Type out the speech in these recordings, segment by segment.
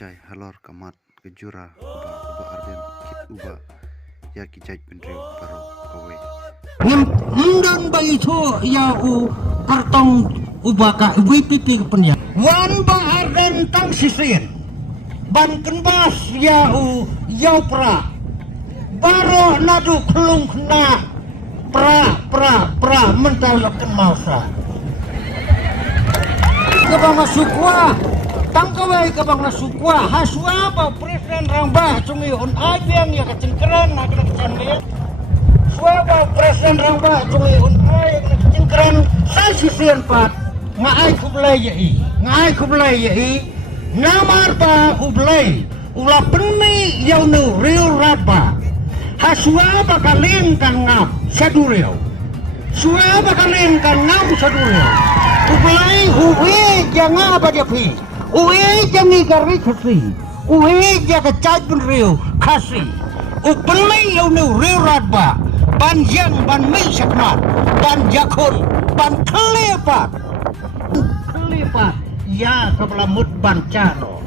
cai halor kamat kejura uba arden kit uba ya kijaj pendriu baro kawe Mundan ba ito ya u kartong ubaka wipipi penya wan ba arden tang sisin ban kenbas ya u yau pra baro nadu kelung kena pra mentalakan mausa kabang nasukwa tangkawai kabang nasukwa haswa ba presiden rambah cungi on abiang ya kecengkeran nak kecengkeran Swaba presiden rambah cungi on ay kecengkeran sai sisian pat ngai kublai yai namar ba ublai ula penmi yau nu real raba haswa ba kalin kan ngap saduriau swaba kalin kan ngap saduriau ublai huwi jangan apa dia pi uwi jangi gari kasi uwi jaga cai pun riu kasi ublai yau nu real raba ban yang ban mi sakmat ban jakun ban kelepat ya kepala mut ban cano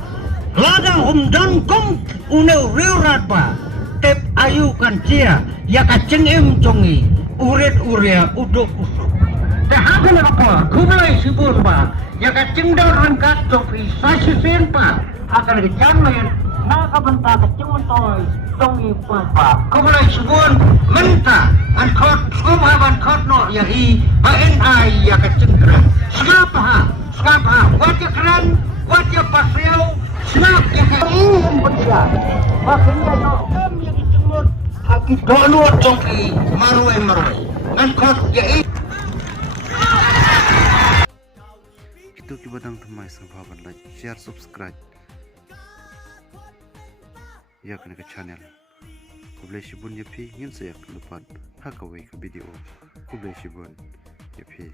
ladang umdan kong uneu real raba tep ayu kan cia ya kaceng em congi uret urea uduk usuk dahagan apa kublai sibun ba ya kaceng dor rangkat copi sasi senpa akan kecanmen maka benta kaceng mentoy congi pa kublai sibun menta an kot kumha ban kot no ya hi ba en ai ya kaceng keren skapa wajah keren wajah pasriau snap ya kan benda makanya yo yang dicemut aki dolu congi marwe an kot ya itu kibadang temai sahabat like share subscribe ya kena ke channel kublai shibun ya pi ngin saya lupa hakawe ke video kublai shibun ya pi